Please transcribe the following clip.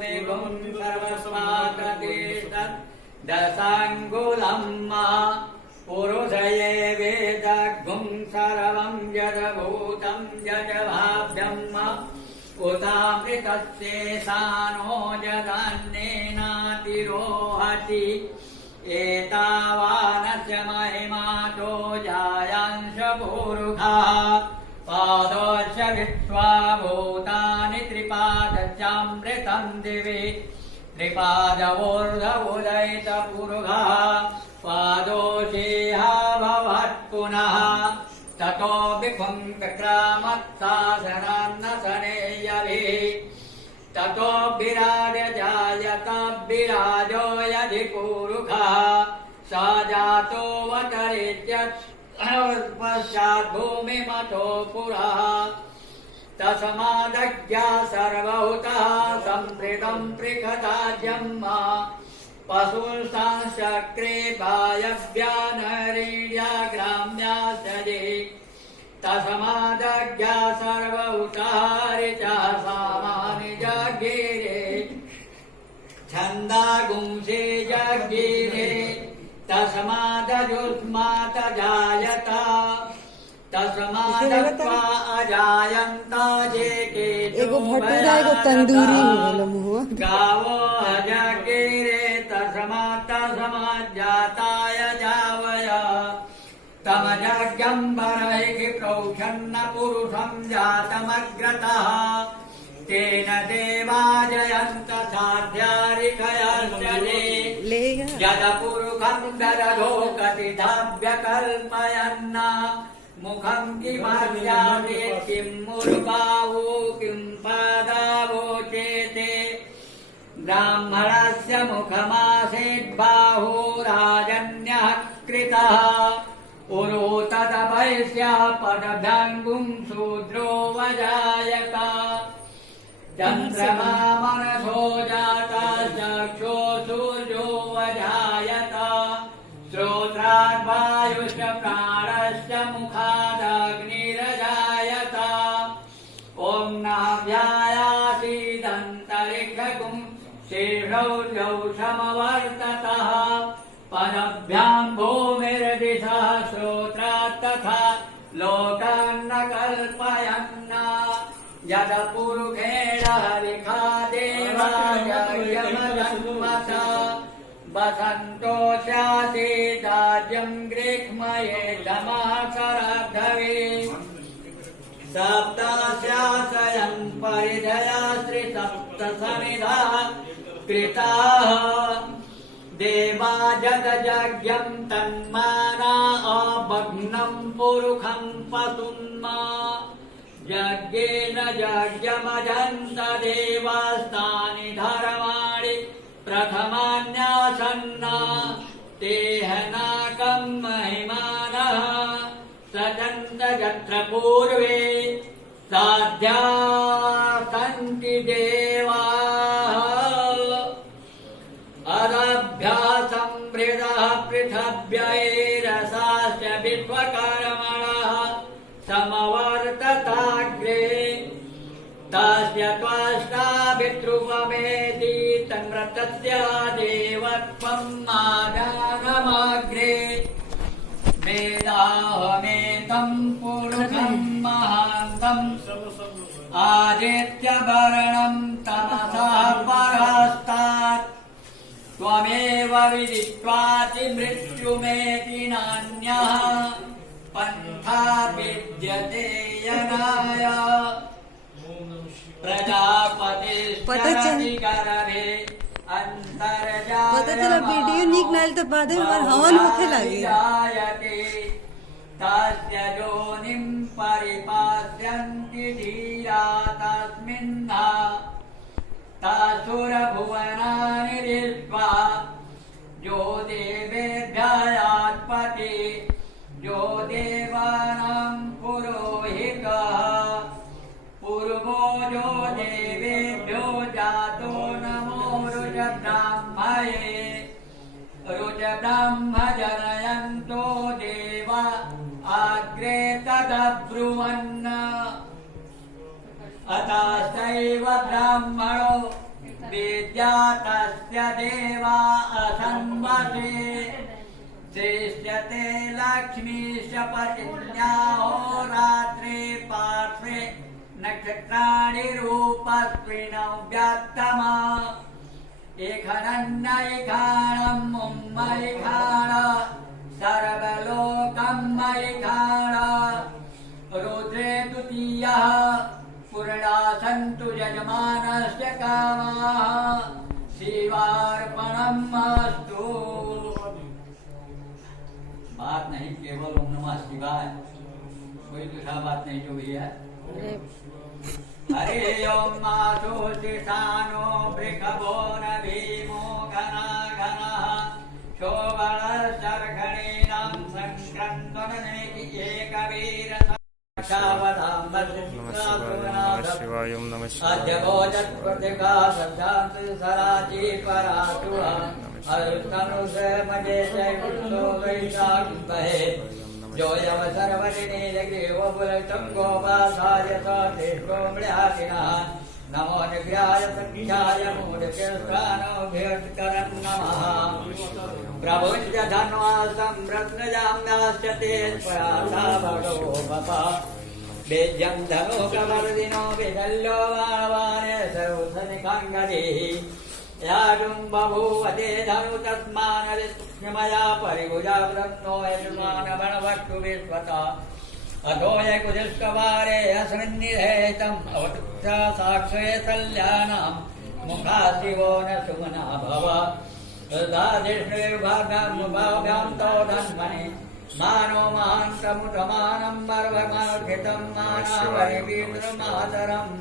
मेघं सर्वस्माकतीष्टत् दशाङ्गुलम्मा पुरुषये वेदगुं सर्वं यद्भूतं यद्भाव्यम् उतामृतस्येषानो यदन्नेनातिरोहति एतावानस्य महिमातो जायांश पुरुषः पादोऽस्य विश्वाभूतानि त्रिपादस्यामृतं दिवि त्रिपादवोर्धवोदयितपुरुषः पादोषेह भवत्पुनः ततो विभुं विक्रामत्सासनान्नसनेयभिः ततो विराजजायत विराजो यदि पुरुषः स जातोऽवतरेत्यत् पश्चात् भूमिमतो पुरः तस्मादज्ञा सर्वभूतः सम्प्रीतं पृखदाज्यम् पशुंश्चक्रे वायव्यानरीड्या ग्राम्यासजे तस्मादज्ञा सर्वभूतः ऋचः सामानि जगीरे छन्दागुंसे जगीरे तस्मादजुष्मात् जायत तस्मादत्वा अजायन्त जे एगो भटूरा एगो तंदूरी गावो अजगीरे तस्मात् जाताय जावय तमजज्ञं बरैः प्रौषन्न पुरुषं जातमग्रतः तेन देवा जयन्त साध्यारिकयर्जने यदपुरुषं ददधो कतिधाव्यकल्पयन् मुखं किमर्यामे किं मुर्बावो किं पादावो चेते ब्राह्मणस्य मुखमासीद्बाहो राजन्यः कृतः उरो तदभयस्य पदभ्यङ्गुं शूद्रो वजायत चन्द्रमा मनसो जाता चक्षो सूर्यो वजायत श्रोत्राद्वायुश्च प्राणश्च मुखादग्निरजायत ॐ नाभ्यायासीदन्तरिक्षगुं शीर्षौ समवर्ततः पदभ्यां भूमिर्दिशः श्रोत्रात् तथा लोकान्न कल्पयन् यदपुरुषेण हरिखा देवायमदन्मथ वसन्तो स्यासीदाज्यं ग्रीक्ष्मये दमासरद्धवे सप्तास्याशयं परिधया श्रीसप्तसमिधा कृताः देवा जगजज्ञं तन्माना अभग्नं पुरुषं पशुन्मा यज्ञेन यज्ञमजन्त देवास्तानि धर्माणि प्रथमान्यासन्ना तेहनाकं महिमानः सजन्त यत्र पूर्वे साध्या सन्ति देवाः अदभ्यासं मृदः पृथिव्यैरसाश्च विश्वकर्मणः समवर्तताग्रे तस्य त्वष्टाभितृपमेति तन्मृतस्य देवत्वम् आदानमग्रे वेदाहमेतं पुरुषं महान्तम् आदित्यवर्णं तमसः परस्तात् त्वमेव विदित्वाति मृत्युमेति नान्यः पन्था विद्यते यनाय प्रजापतिश्चरति गर्भे पता चला वीडियो निक नाल तो बाद में हवन होखे लागे तस्य योनिं परिपास्यन्ति धीरा तस्मिन्ना तासुरभुवनानि दृष्ट्वा यो देवेभ्ययात्पति यो देवानां पुरोहितः पूर्वो यो देवेभ्यो जातो नमो रुजब्राह्मये रुजब्राह्म जनयन्तो देवा अग्रे तदब्रुवन् अतश्चैव ब्राह्मणो विद्या तस्य देवा असन्वसे श्रेष्ठते लक्ष्मीश्च परिज्ञाहो रात्रे पार्श्वे नक्षत्राणि रूपस्विनव्यत्तमा एकनन्नैखाणं मुम्मैखाण सर्वलोकं मैखाण रुद्रे द्वितीयः पूर्णा सन्तु यजमानस्य कामाः शिवार्पणम् अस्तु। बात नहीं केवल ओम नमः शिवाय, कोई दूसरा बात नहीं जो भी है। हरे ओम मासो शिशानो वृषभो न भीमो घना घनः शोभण शर्खणीनां संक्रन्दननेकि एकवीर शिवाय ओम नमः अद्यभोजत्प्रतिका सब्दांत सराची परातुः अरुतनुष मजे जयवृषो वैशाखिपहे जोयम सर्वदिने जग्रीवो बुलतं गोपासाय सतेष्टो मृहासिनः नमो निग्रहाय प्रतीक्षाय मूढकृष्णानोऽभ्यर्चकरं नमः प्रभुञ्च धन्वासं रत्नजां दास्यते स्वयासा भगो भव वेद्यं धनुकवर्दिनो विदल्यो वाणवाने सर्वसनिकाङ्गदिः याडुं बभूवते धनु तस्मानमया परिभुजा रत्नो यजमानमणवक्षु विश्वता अधो यकुदिष्कवारे अस्मिन्निधेतम् अवतुक्षा साक्षये कल्याणां मुखा शिवो न सुमना भव दादिष्णुर्भाभ्यां तौ धन्मनि मानो महान्तमुतमानं मर्वमर्घितं मानावरिवीन्द्रमातरम्